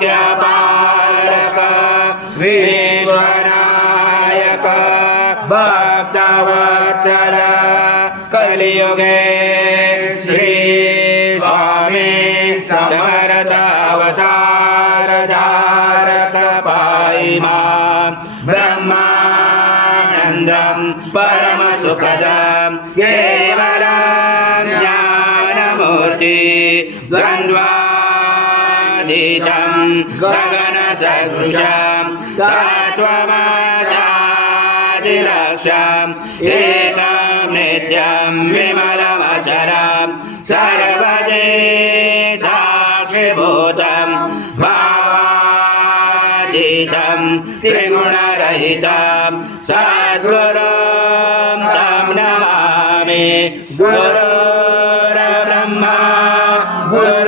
त्रैलोक्यपालक विश्वनायक भक्तवत्सल कलियुगे श्री स्वामी समरतावतार धारक पायिमा ब्रह्मानन्दं परमसुखदं केवलं ज्ञानमूर्ति द्वन्द्वातीतं गगनसदृशं तत्त्वमसादिलक्ष्यम् एकं नित्यं विमलमचरं सर्वदे साक्षिभूतं, भावातीतं, त्रिगुणरहितं, सद्गुरुं तं नमामि। गुरुर्ब्रह्मा गुरुर्विष्णु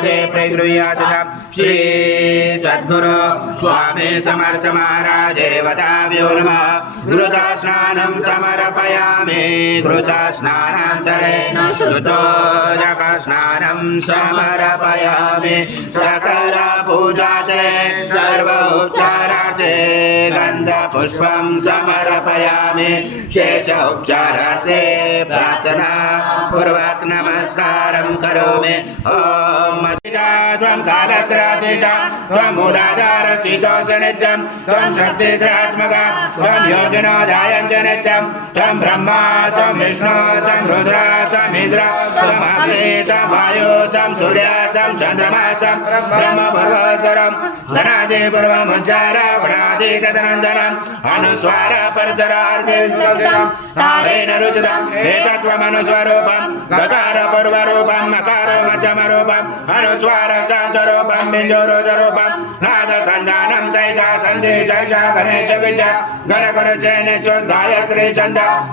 स्नानान्तरे प्रगृह्यात् श्री सद्गुरु स्वामी समर्थ महाराज देवताभ्यो नमः। घृता स्नानं समर्पयामि। घृता स्नानान्तरेण श्रुतोजक स्नानं समर्पयामि। सकल पूजाते सर्व उपचारार्थे गन्धपुष्पं समर्पयामि। शेष उपचारार्थे प्रार्थना पूर्वक नमस्कारं करोमि। मतिजा त्वं कालत्रातिजा त्वं मूलाधारसितोषनित्यं त्वं शक्तिध्रात्मका त्वं योगिनो च नित्यं त्वं ब्रह्मा, त्वं विष्णु, त्वं रुद्र, त्वं అమేశం వాయోసం సూర్యాసం చంద్రమాసం బ్రహ్మ పరవసరం ధనాది పరమంచార పడాది కథనంజనం అనుస్వార పరిచరార్థం తారేణ రుచితం ఏతత్వమనుస్వరూపం గకార పూర్వరూపం మకార మధ్యమ రూపం అనుస్వార చాంతరూపం బిందురోజరూపం నాద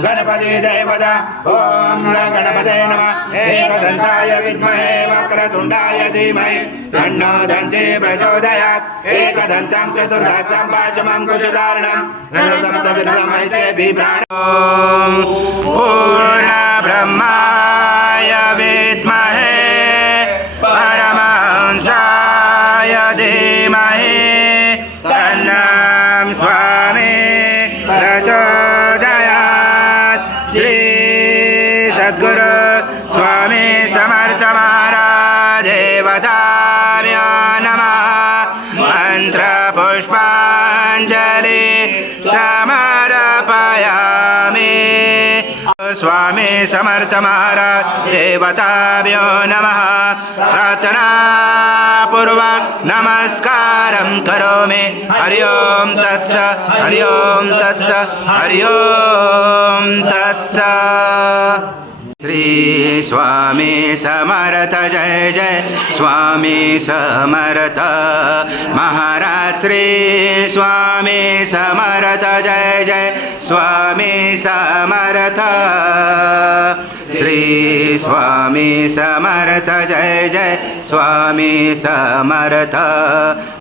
గణపతి దేవత ఓం గణపతే నమ गायत्री छन्द गणपति देवद ॐ गणपते नमः एकदन्ताय विद्महे वक्रतुण्डाय धीमहि तन्नो दन्ति प्रचोदयात् एकदन्तं चतुर्दशं पाशमं कुशधारणं नृतं तदृतमैसे बिभ्राण पूर्णब्रह्माय विद्महे देवताभ्यो नमः मन्त्रपुष्पाञ्जलि समर्पयामि। स्वामी समर्थ महाराज देवताभ्यो नमः। प्रार्थनापूर्वक नमस्कारं करोमि। हरि ओं तत्स हरि ओं तत्स हरि ओं तत्स। श्री स्वामी समर्थ, जय जय। स्वामी समर्थ। महाराज श्री स्वामी समर्थ, जय जय। स्वामी समर्थ। श्री स्वामी समर्थ, जय जय। स्वामी समर्थ।